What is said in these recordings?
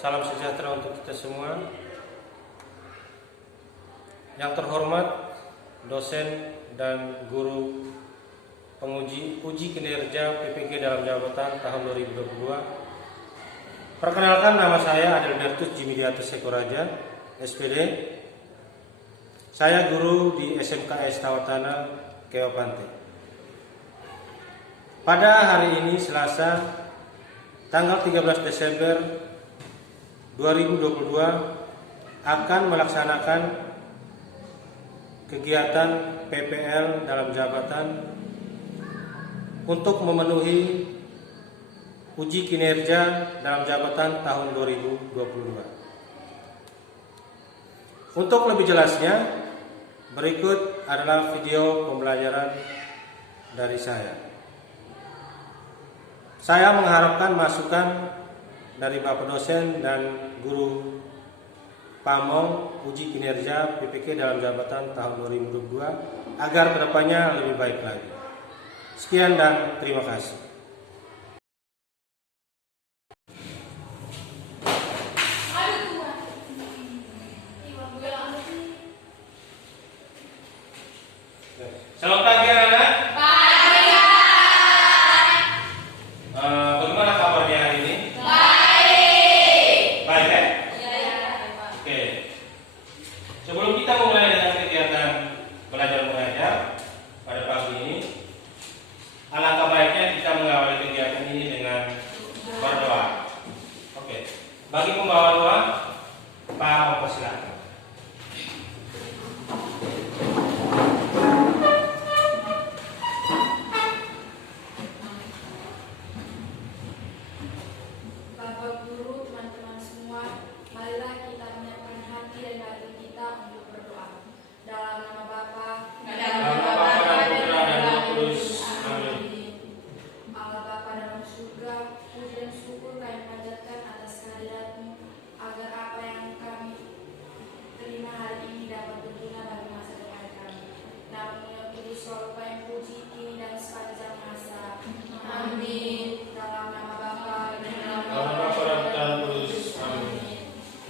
Salam sejahtera untuk kita semua. Yang terhormat dosen dan guru penguji uji kinerja PPG dalam jabatan tahun 2022. Perkenalkan, nama saya Adelbertus Jimidiatus Sekoraja, SPD. Saya guru di SMKS Tawatana, Keopante. Pada hari ini Selasa, tanggal 13 Desember 2022 akan melaksanakan kegiatan PPL dalam jabatan untuk memenuhi uji kinerja dalam jabatan tahun 2022. Untuk lebih jelasnya, berikut adalah video pembelajaran dari saya. Saya mengharapkan masukan dari Bapak dosen dan guru Pamong uji kinerja PPK dalam jabatan tahun 2022 agar kedepannya lebih baik lagi. Sekian dan terima kasih. Selamat pagi anak-anak. Bagaimana kabarnya hari ini? Baik. Baik ya? Iya. Oke. Sebelum kita mulai dengan kegiatan belajar mengajar pada pagi ini, alangkah baiknya kita mengawali kegiatan ini dengan berdoa. Oke. Bagi pembawa doa, Pak mempersilakan.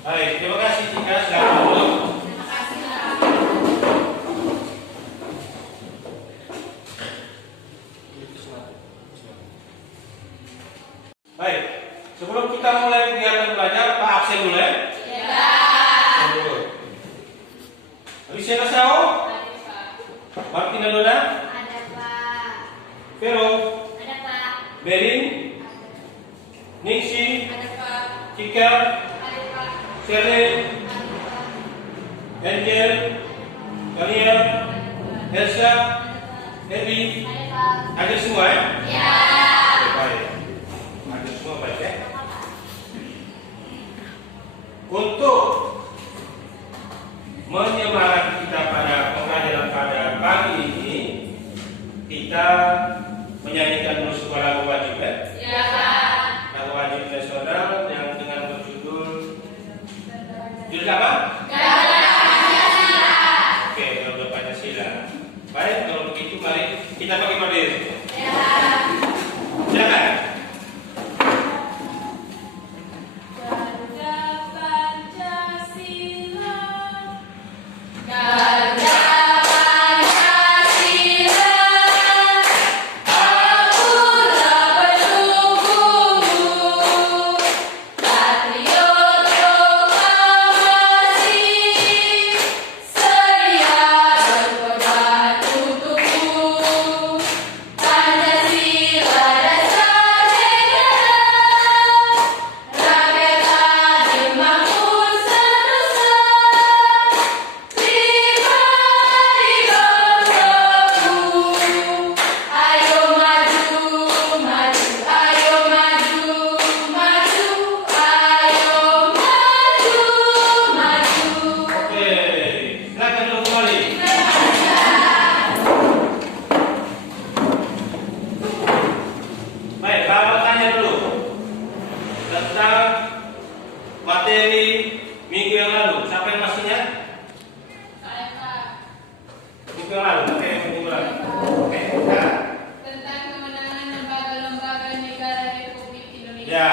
Baik, terima kasih Cika. Silakan dulu. Terima kasih. Baik, sebelum kita mulai kegiatan belajar, Pak absen dulu ya. Ya. Dulu. Alicia Nasao? Ada Pak. Martina Dona? Ada Pak. Vero? Ada Pak. Berin? Nixi? Ada Pak. Cika? Ada Pak. Sherlyn? Ada Pak. Angel? Kalian? Elsa? Ebi? Ada Pak. Ada semua ya? Ya. Baik. Ada semua baik ya? Untuk menyemangati kita pada pembelajaran pada pagi ini, kita menyanyikan dulu sebuah lagu wajib ya? Ya Pak. Lagu wajib nasional yang dengan berjudul judul apa? Garuda Pancasila. Oke, Garuda Pancasila. Baik, kalau begitu mari kita pakai berdiri. Ya. Silakan. Garuda Pancasila. Garuda Pancasila. Akulah pendukungmu. Patriot proklamasi. Sedia berkorban untukmu. Pancasila dasar negara. Rakyat adil makmur senusa. Pribadi berlaku. Ayo maju, maju, ayo maju, maju, ayo maju, maju. Oke, silakan dulu kembali. Baik, Bapak tanya dulu tentang materi minggu yang lalu. Siapa yang masih ingat? Saya Pak. Minggu yang lalu. Oke, minggu lalu. Oke, kita Tentang kemenangan lembaga-lembaga negara Republik Indonesia. ya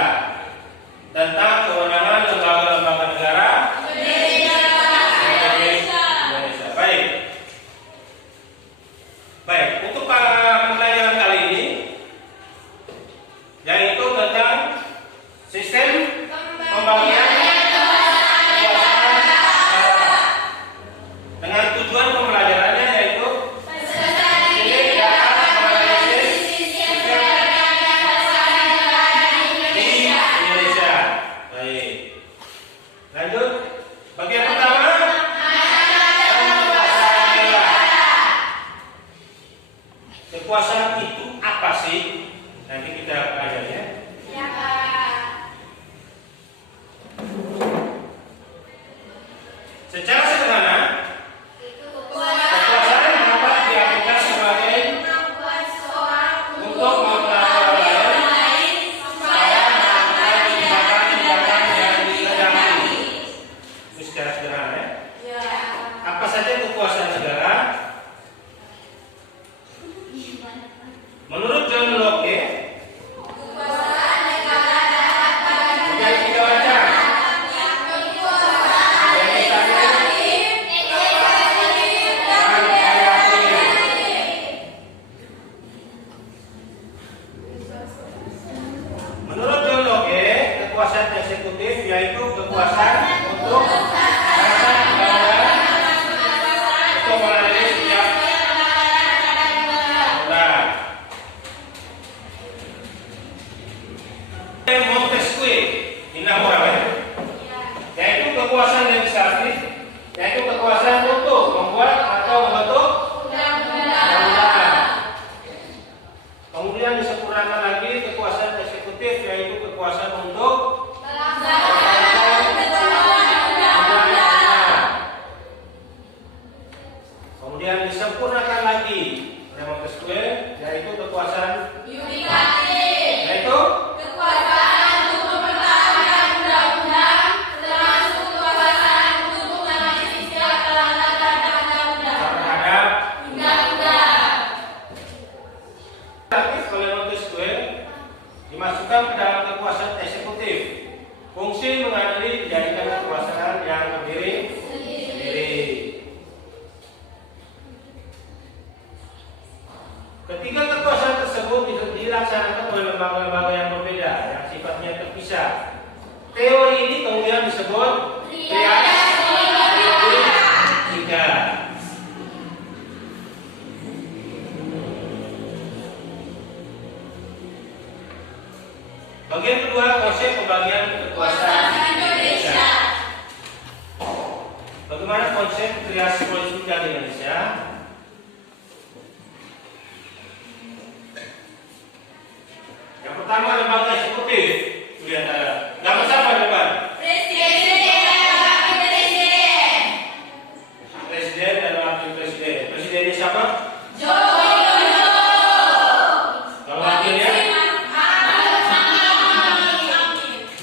tentang kewenangan Lanjut. Bagian pertama. Kekuasaan itu apa sih? Nanti kita pelajari ya. Ya, Pak. Secara sederhana, kekuasaan dapat diartikan sebagai untuk mempengaruhi orang lain supaya melakukan tindakan-tindakan yang dikehendaki. Itu secara sederhana ya. Apa saja kekuasaan negara? Menurut John Locke, menjadi tiga macam. Menurut John Locke, kekuasaan eksekutif yaitu kekuasaan untuk melaksanakan undang-undang untuk melalui setiap undang. Montesquieu, ini orang ya, yaitu kekuasaan legislatif, yaitu kekuasaan untuk membuat atau membentuk undang-undang. Kemudian disempurnakan lagi kekuasaan eksekutif, yaitu kekuasaan untuk kemudian disempurnakan lagi oleh Montesquieu, yaitu kekuasaan yaitu oleh Montesquieu dimasukkan ke dalam kekuasaan eksekutif. Fungsi mengadili dijadikan kekuasaan yang berdiri sendiri. Ketiga kekuasaan tersebut dilaksanakan oleh lembaga-lembaga yang berbeda yang sifatnya terpisah. Teori ini kemudian disebut triastika. Bagian kedua, konsep pembagian kekuasaan Indonesia. Bagaimana konsep trias politika di Indonesia? Yang pertama, lembaga eksekutif. Lihat ada. Nama siapa depan? Presiden dan wakil presiden. Presidennya siapa? Kalau wakilnya?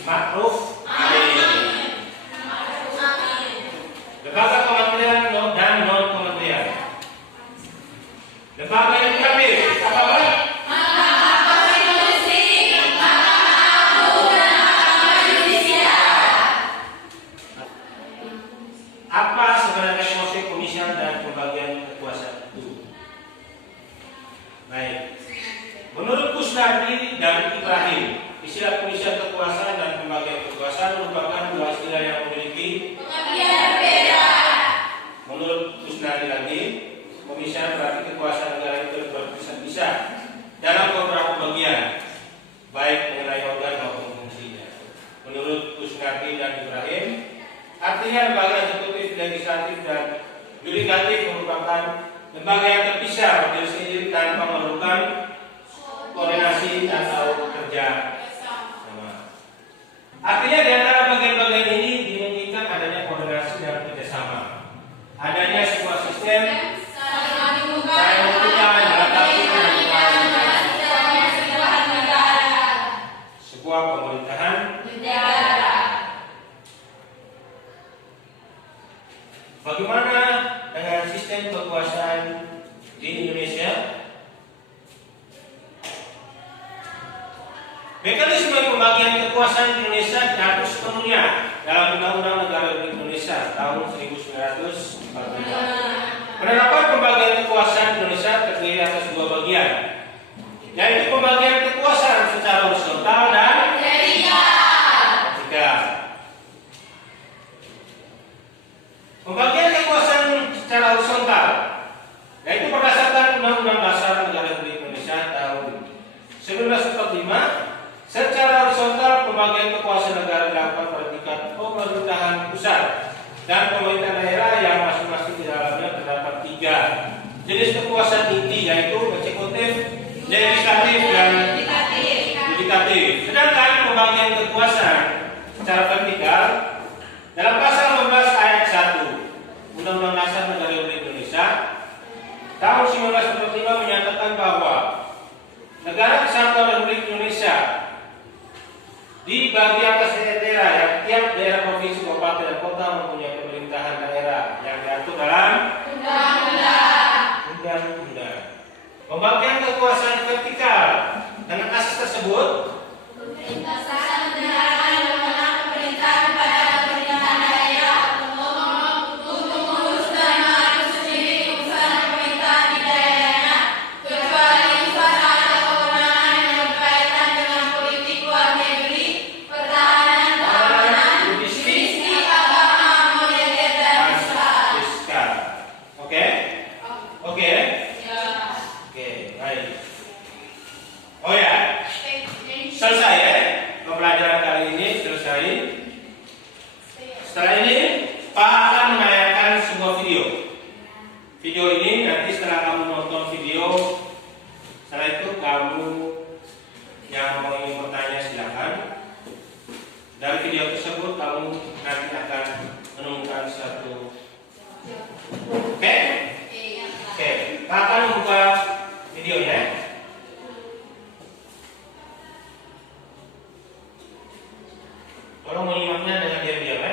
Ma'ruf Amin. Lembaga kementerian dan non kementerian. Lembaga yang terakhir apa Pak? Apa sebenarnya konsep pemisahan dan pembagian kekuasaan itu? Baik. Menurut Kusnadi dan Ibrahim, istilah pemisahan kekuasaan dan pembagian kekuasaan merupakan dua istilah yang memiliki pengertian berbeda. Menurut Kusnadi lagi, pemisahan berarti kekuasaan negara itu berpisah-pisah dalam beberapa bagian, baik mengenai organ maupun fungsinya. Menurut Kusnadi dan Ibrahim, artinya lembaga eksekutif, legislatif, dan yudikatif merupakan lembaga yang terpisah berdiri sendiri tanpa memerlukan koordinasi atau kerja sama. Artinya di antara bagian-bagian ini dimungkinkan adanya koordinasi dan kerjasama, adanya sebuah sistem saling menguntungkan melengkapi sebuah pemerintahan negara. Bagaimana dengan sistem kekuasaan di Indonesia? Mekanisme pembagian kekuasaan di Indonesia diatur sepenuhnya dalam Undang-Undang Negara Republik Indonesia tahun 1945. Penerapan pembagian kekuasaan di Indonesia terdiri atas dua bagian, yaitu pembagian kekuasaan secara horizontal dan vertikal. Pembagian kekuasaan secara horizontal yaitu berdasarkan Undang-Undang Dasar Negara Republik Indonesia tahun 1945. Secara horizontal, pembagian kekuasaan negara dilakukan pada tingkat pemerintahan dan pemerintah daerah yang masing-masing di dalamnya terdapat 3 jenis kekuasaan inti, yaitu eksekutif, legislatif, dan yudikatif. Sedangkan pembagian kekuasaan secara vertikal dalam pasal 15 ayat 1 Undang-Undang Dasar Negara Republik Indonesia tahun 1945 menyatakan bahwa negara kesatuan Republik Indonesia dibagi atas daerah, yang tiap daerah, provinsi, kabupaten, dan kota mempunyai pemerintahan daerah yang diatur dalam undang-undang. Pembagian kekuasaan vertikal dengan asas tersebut selesai ya, pembelajaran kali ini selesai. Setelah ini Pak akan menayangkan sebuah video. Video ini nanti setelah kamu nonton video, setelah itu kamu yang mau ingin bertanya silakan. Dari video tersebut kamu nanti akan menemukan satu. Oke? Oke, Pak akan membuka videonya. Tolong menyimaknya dengan diam-diam ya.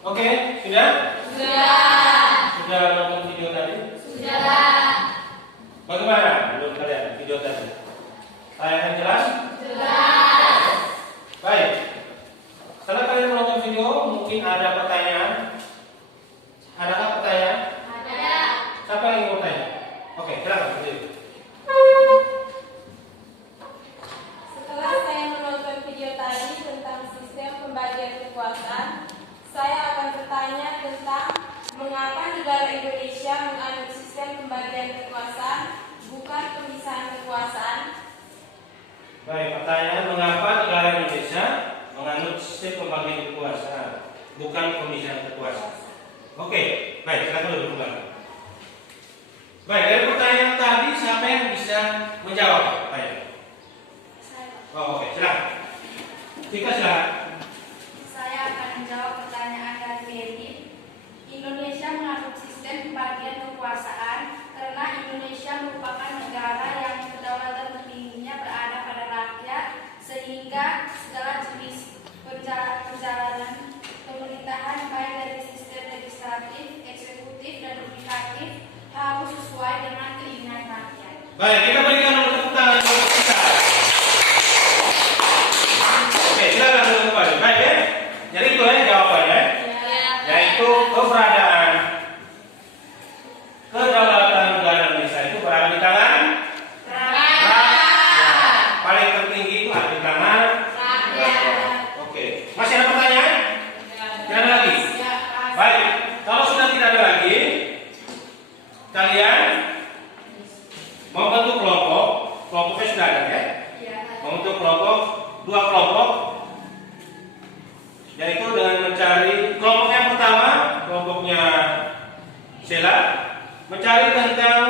Oke, sudah? Sudah. Sudah nonton video tadi? Sudah. Bagaimana menurut kalian video tadi? Tayangan jelas? Jelas. Baik. Setelah kalian menonton video, mungkin ada pertanyaan. Adakah pertanyaan? Ada. Siapa yang ingin bertanya? Oke, silakan. Setelah saya menonton video tadi tentang sistem pembagian kekuasaan, saya akan bertanya tentang mengapa negara Indonesia menganut sistem pembagian kekuasaan, bukan pemisahan kekuasaan. Baik, pertanyaan mengapa negara Indonesia menganut sistem pembagian kekuasaan, bukan pemisahan kekuasaan. Oke, baik, silakan duduk kembali. Baik, dari pertanyaan tadi siapa yang bisa menjawab? Baik. Oh, oke, silakan. Jika silakan. Saya akan menjawab pertanyaan dari Benny. Indonesia menganut sistem pembagian kekuasaan karena Indonesia merupakan negara yang kedaulatan tertingginya berada pada rakyat, sehingga segala jenis perjalanan pemerintahan baik dari sistem legislatif, eksekutif, dan yudikatif harus sesuai dengan keinginan rakyat. Baik, kita berikan tepuk tangan untuk kita. Oke, silakan duduk kembali. Baik ya. Jadi itu ya jawabannya, yaitu keberadaan kedaulatan negara Indonesia itu berada di tangan rakyat. Paling tertinggi itu ada di tangan rakyat. Oke, masih ada pertanyaan? Tidak ada lagi. Baik, kalau sudah tidak ada lagi, kalian membentuk kelompok. Kelompoknya sudah ada ya? Membentuk kelompok, 2 kelompok, yaitu dengan mencari kelompok yang pertama, kelompoknya Sheila, mencari tentang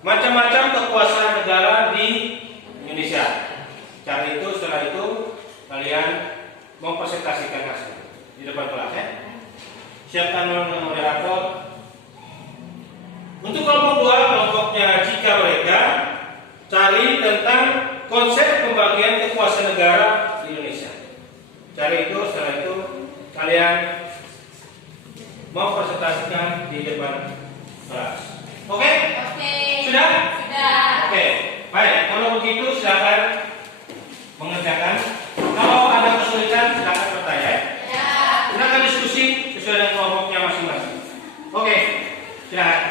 macam-macam kekuasaan negara di Indonesia. Cari itu, setelah itu kalian mempresentasikan hasil di depan kelas ya. Siapkan moderator. Untuk kelompok 2, kelompoknya Cika mereka cari tentang konsep pembagian kekuasaan negara di Indonesia. Cari itu, setelah itu kalian mau presentasikan di depan kelas. Oke? Oke. Sudah? Sudah. Oke. Baik, kalau begitu silakan mengerjakan. Kalau ada kesulitan silakan bertanya. Ya. Silakan diskusi sesuai dengan kelompoknya masing-masing. Oke, silakan.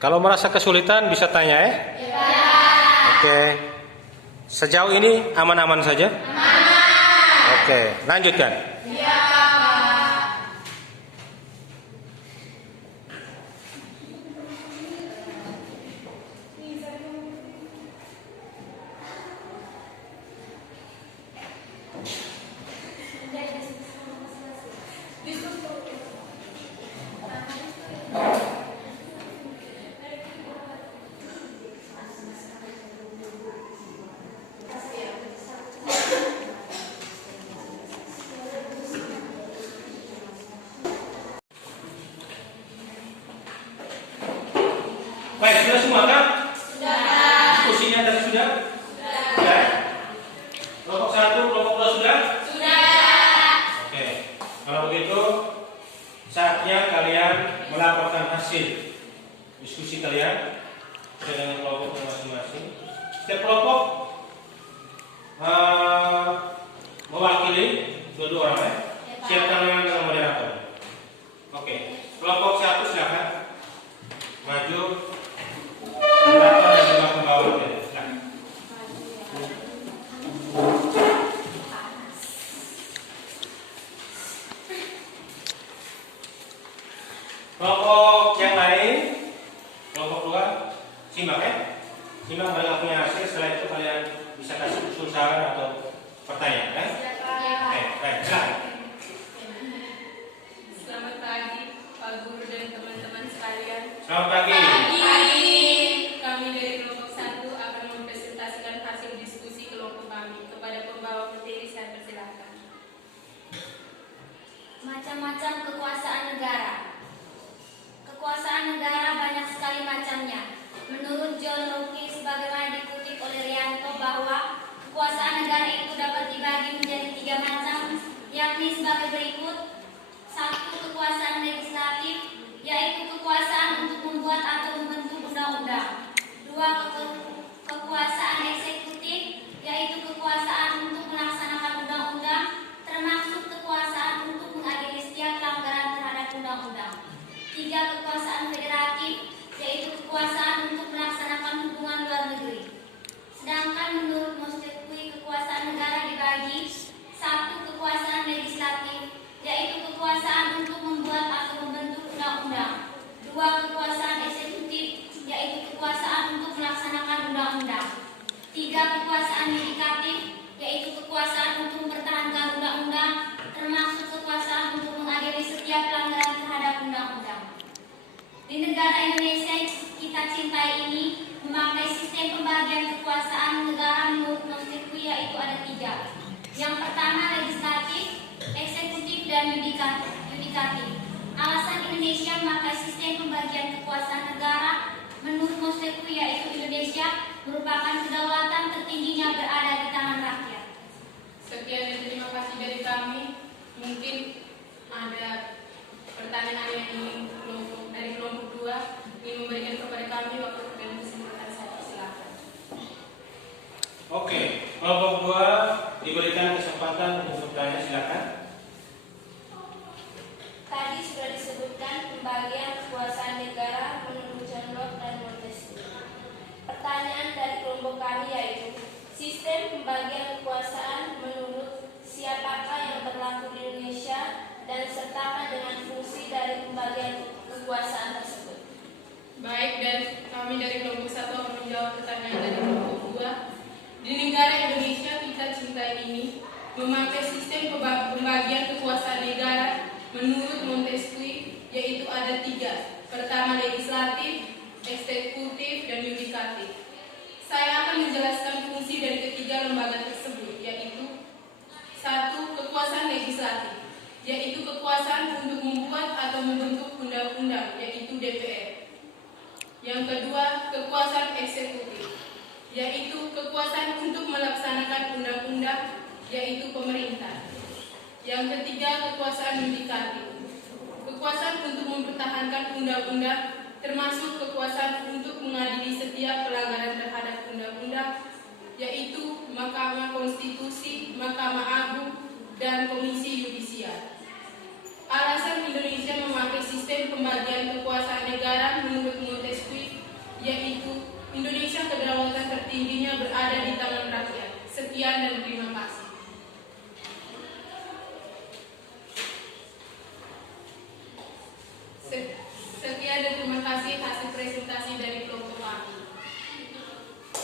Kalau merasa kesulitan bisa tanya ya. Oke. Sejauh ini aman-aman saja? Oke, lanjutkan. Baik, sudah semua kan? Diskusinya tadi sudah? Sudah. Kelompok 1, kelompok 2 sudah? Oke. Kalau begitu, saatnya kalian melaporkan hasil diskusi kalian dengan kelompok masing-masing. Setiap kelompok mewakili dua orang ya. Siapkan dengan moderator. Oke. Kelompok 1 silakan maju. Moderator dan juga pembawa materi. Silakan. Kelompok yang lain, kelompok 2, simak ya. Simak mereka punya hasil. Setelah itu kalian bisa kasih usul saran atau pertanyaan ya. Oke, baik, silakan. Selamat pagi, Pak Guru dan teman-teman sekalian. Selamat pagi. Kami dari kelompok 1 akan mempresentasikan hasil diskusi kelompok kami. Kepada pembawa materi saya persilakan. Macam-macam kekuasaan negara. Kekuasaan negara banyak sekali macamnya. Menurut John Locke, sebagaimana dikutip oleh Rianto, bahwa kekuasaan negara itu dapat dibagi menjadi 3 macam, yakni sebagai berikut. 1. Kekuasaan legislatif, yaitu kekuasaan untuk membuat atau membentuk undang-undang. 2. Kekuasaan eksekutif, yaitu kekuasaan untuk melaksanakan undang-undang, termasuk kekuasaan untuk mengadili setiap pelanggaran terhadap undang-undang. 3. Kekuasaan federatif, yaitu kekuasaan untuk melaksanakan hubungan luar negeri. Sedangkan menurut Montesquieu, kekuasaan negara dibagi. 1. Kekuasaan legislatif, yaitu kekuasaan untuk membuat atau membentuk undang-undang. 2. Kekuasaan eksekutif, yaitu kekuasaan untuk melaksanakan undang-undang. 3. Kekuasaan yudikatif, yaitu kekuasaan untuk mempertahankan undang-undang, termasuk kekuasaan untuk mengadili setiap pelanggaran terhadap undang-undang. Di negara Indonesia kita cintai ini memakai sistem pembagian kekuasaan negara menurut Montesquieu, yaitu ada 3. Yang pertama legislatif, eksekutif, dan yudikatif. Alasan Indonesia memakai sistem pembagian kekuasaan negara menurut Montesquieu, yaitu Indonesia merupakan kedaulatan tertingginya berada di tangan rakyat. Sekian dan terima kasih dari kami. Mungkin ada pertanyaan yang dari kelompok 2 ingin memberikan kepada kami waktu dan kesempatan saya. Silakan. Oke, kelompok 2 diberikan kesempatan untuk bertanya, silakan. Tadi sudah disebutkan pembagian kekuasaan negara menurut John Locke dan Montesquieu. Pertanyaan dari kelompok kami yaitu, sistem pembagian kekuasaan menurut siapakah yang berlaku di Indonesia dan sertakan dengan fungsi dari pembagian kekuasaan tersebut. Baik, dan kami dari kelompok 1 akan menjawab pertanyaan dari kelompok 2. Di negara Indonesia kita cintai ini memakai sistem pembagian kekuasaan negara menurut Montesquieu, yaitu ada 3. Pertama legislatif, eksekutif, dan yudikatif. Saya akan menjelaskan fungsi dari ketiga lembaga tersebut, yaitu 1. Kekuasaan legislatif, yaitu kekuasaan untuk membuat atau membentuk undang-undang, yaitu DPR. Yang kedua, kekuasaan eksekutif, yaitu kekuasaan untuk melaksanakan undang-undang, yaitu pemerintah. Yang ketiga, kekuasaan yudikatif, kekuasaan untuk mempertahankan undang-undang, termasuk kekuasaan untuk mengadili setiap pelanggaran terhadap undang-undang, yaitu Mahkamah Konstitusi, Mahkamah Agung, dan Komisi Yudisial. Alasan Indonesia memakai sistem pembagian kekuasaan negara menurut Montesquieu setinggi-tingginya berada di tangan rakyat. Sekian dan terima kasih. Sekian dan terima kasih hasil presentasi dari kelompok kami.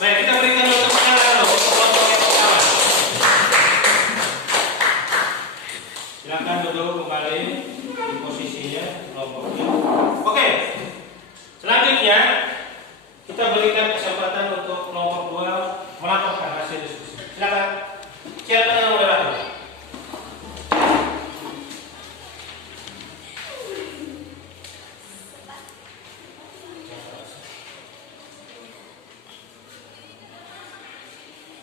Baik, kita berikan untuk kelompok yang pertama. Silakan duduk kembali di posisinya kelompoknya. Oke. Selanjutnya kita berikan kesempatan untuk kelompok 2 melaporkan hasil diskusi. Silakan. Siapa yang moderator?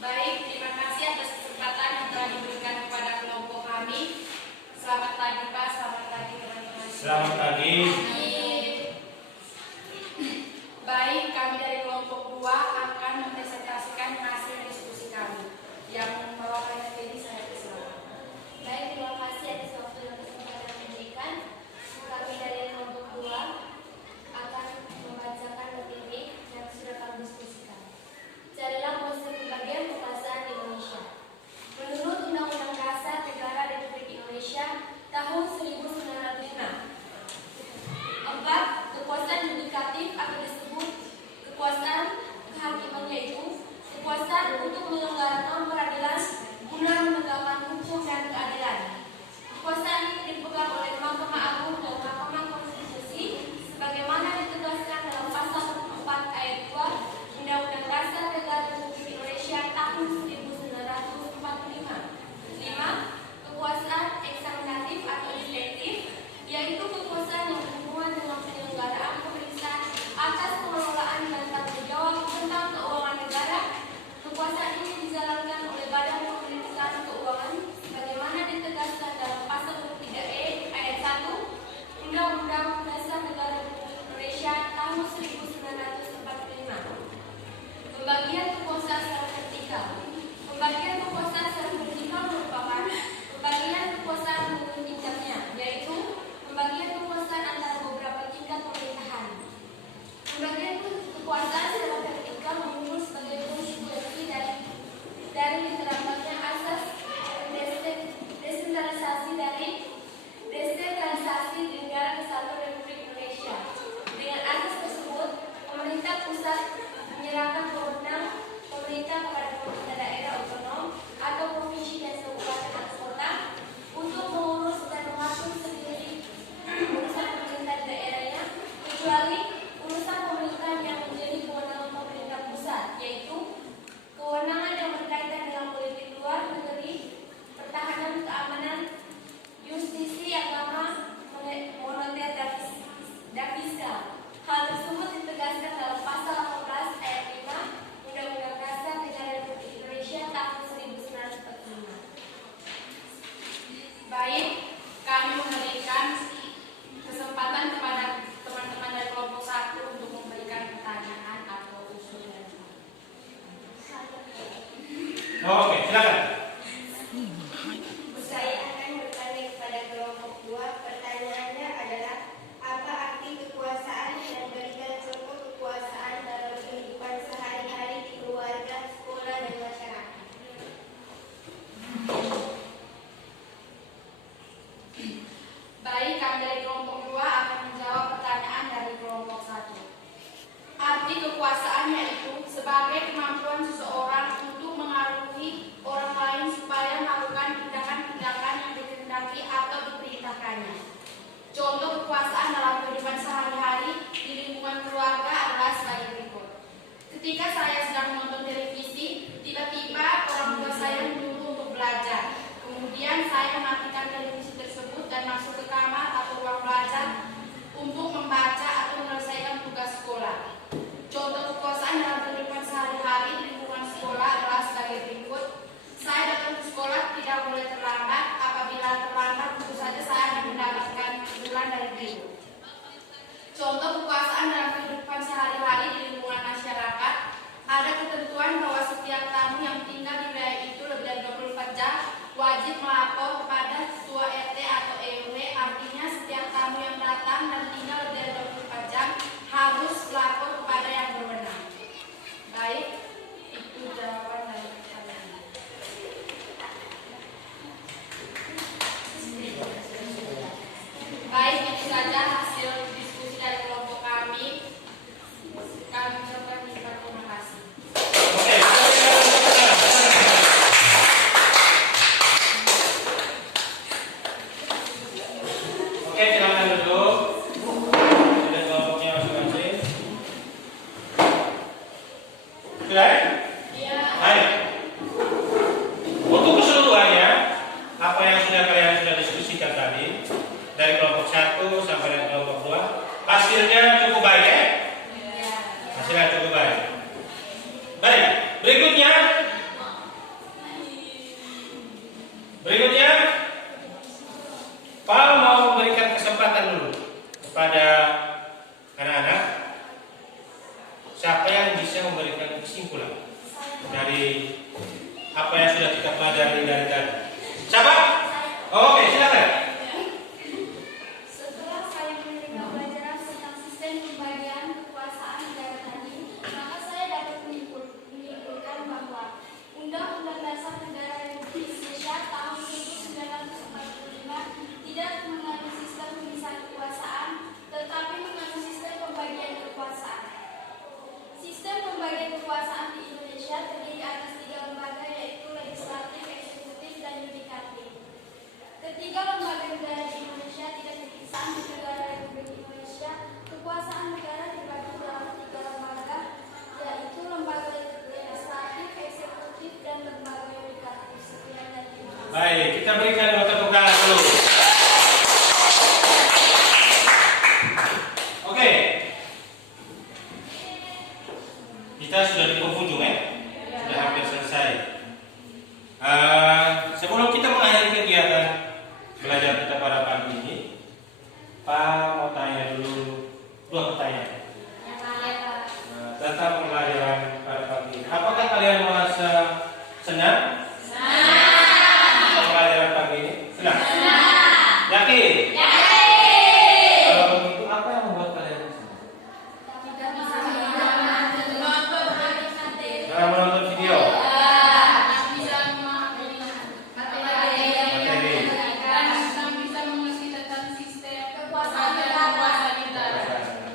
Baik, terima kasih atas kesempatan yang telah diberikan kepada kelompok kami. Selamat pagi Pak, selamat pagi teman-teman. Selamat pagi. Baik, kami dari kelompok 2 akan mempresentasikan hasil diskusi kami. Yang mewakili ini saya persilakan. Baik, terima kasih atas waktu dan kesempatan yang diberikan. Kami dari kelompok 2 akan membacakan materi yang sudah kami diskusikan. Carilah konsep pembagian kekuasaan di Indonesia. Menurut Undang-Undang Dasar Negara Republik Indonesia tahun 1945, 4. Kekuasaan yudikatif atau disebut kekuasaan kehakiman, yaitu kekuasaan untuk menyelenggarakan peradilan guna menegakkan hukum dan keadilan. Kekuasaan ini dipegang oleh Mahkamah Agung dan Mahkamah Konstitusi sebagaimana ditegaskan dalam pasal 4 ayat 2 Undang-Undang Dasar Negara Republik Indonesia tahun 1945. 5. Kekuasaan eksaminatif atau legislatif, yaitu kekuasaan yang berhubungan dengan penyelenggaraan pemeriksaan atas pengelolaan dan tanggung jawab tentang keuangan negara. Kekuasaan ini dijalankan oleh Badan Pemeriksa Keuangan sebagaimana ditegaskan dalam pasal 3E ayat 1 Undang-Undang Dasar Negara Republik Indonesia tahun 1945. Pembagian kekuasaan secara vertikal. Pembagian kekuasaan secara vertikal merupakan pembagian kekuasaan menurut tingkatnya, yaitu pembagian kekuasaan antara beberapa tingkat pemerintahan. Pembagian kekuasaan secara vertikal muncul sebagai konsekuensi dari diterapkannya asas desentralisasi di negara kesatuan Republik Indonesia. Dengan asas tersebut, pemerintah pusat menyerahkan wewenang pemerintah kepada pemerintah daerah otonom atau provinsi dan kabupaten atau kota untuk mengurus dan mengatur sendiri urusan pemerintah daerahnya, kecuali urusan pemerintah yang menjadi kewenangan pemerintah pusat, yaitu kewenangan yang berkaitan dengan politik luar negeri, pertahanan, keamanan, justisi, agama, moneter, dan fiskal. Hal tersebut ditegaskan dalam pasal 18 ayat 5 Undang-Undang Dasar Negara Republik Indonesia tahun 1945. Baik, kami memberikan kesempatan kepada teman-teman dari kelompok 1 untuk memberikan pertanyaan atau usulan. Oke, silakan. Saya akan bertanya kepada kelompok 2. Pertanyaannya adalah, apa arti kekuasaan dan berikan contoh kekuasaan dalam kehidupan sehari-hari di keluarga, sekolah, dan masyarakat. Baik, kami dari kelompok 2 akan menjawab pertanyaan dari kelompok 1. Arti kekuasaan yaitu sebagai kemampuan seseorang untuk mengaruhi orang lain supaya melakukan tindakan-tindakan yang dikehendaki atau diperintahkannya. Contoh kekuasaan dalam kehidupan sehari-hari di lingkungan keluarga adalah sebagai berikut. Ketika saya sedang menonton televisi, tiba-tiba orang tua saya menyuruh untuk belajar. Kemudian saya mematikan televisi tersebut dan masuk ke kamar atau ruang belajar untuk membaca atau menyelesaikan tugas sekolah. Contoh kekuasaan dalam kehidupan sehari-hari di lingkungan sekolah adalah sebagai berikut. Saya datang ke sekolah tidak boleh terlambat. Apabila terlambat, tentu saja saya akan mendapatkan teguran dari guru. Contoh kekuasaan dalam kehidupan sehari-hari di lingkungan masyarakat, ada ketentuan bahwa setiap tamu yang tinggal di wilayah itu lebih dari 24 jam wajib melapor kepada ketua RT atau RW. Artinya setiap tamu yang datang dan tinggal lebih dari 24 jam harus melapor kepada yang berwenang. Baik, saja hasil diskusi dari kelompok kami. Kami ucapkan terima kasih. Oke, oke, silakan duduk. Sudah kelompoknya masing-masing. Sudah? Iya. Baik. Untuk keseluruhannya, apa yang sudah diskusikan tadi dari kelompok 1 sampai dengan kelompok 2, hasilnya cukup baik ya? Hasilnya cukup baik. Baik, berikutnya Pak mau memberikan kesempatan dulu kepada anak-anak. Siapa yang bisa memberikan kesimpulan dari apa yang sudah kita pelajari dari tadi? Siapa? Oke, silakan. Setelah saya menerima pelajaran tentang sistem pembagian kekuasaan negara tadi, maka saya dapat menyimpulkan bahwa Undang-Undang Dasar Negara Republik Indonesia tahun 1945 tidak mengandung sistem pemisahan kekuasaan, tetapi mengandung sistem pembagian kekuasaan. Sistem pembagian kekuasaan di Indonesia terdiri atas 3 lembaga, yaitu legislatif, eksekutif, dan yudikatif. Ketiga lembaga negara di Indonesia tidak terpisah di negara Republik Indonesia. Kekuasaan negara dibagi dalam 3 lembaga, yaitu lembaga legislatif, eksekutif, dan lembaga yudikatif. Sekian dan terima kasih. Baik, kita berikan tepuk tangan dulu. Oke. Kita sudah di penghujung ya. Sudah hampir selesai. Sebelum kita mengakhiri kegiatan belajar kita pada pagi ini, Pak mau tanya dulu 2 pertanyaan. Tentang pembelajaran pada pagi ini. Apakah kalian merasa senang? Pembelajaran pagi ini? Senang? Yakin? Kalau begitu apa yang membuat kalian senang? Karena menonton video.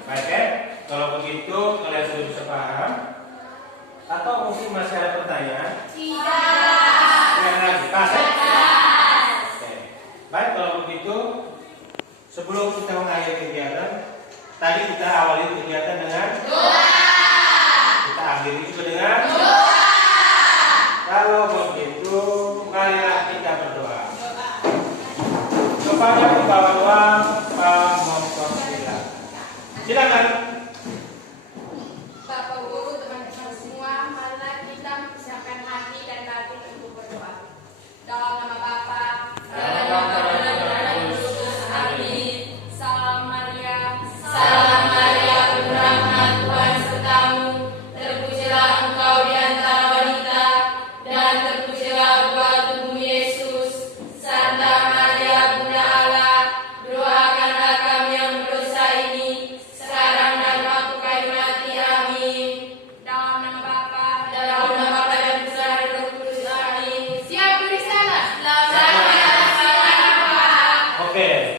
Baik ya, kalau begitu kalian sudah bisa paham? Atau mungkin masih ada pertanyaan? Yang lagi, pas ya? Oke. Baik, kalau begitu sebelum kita mengakhiri kegiatan, tadi kita awali kegiatan dengan doa. Kita akhiri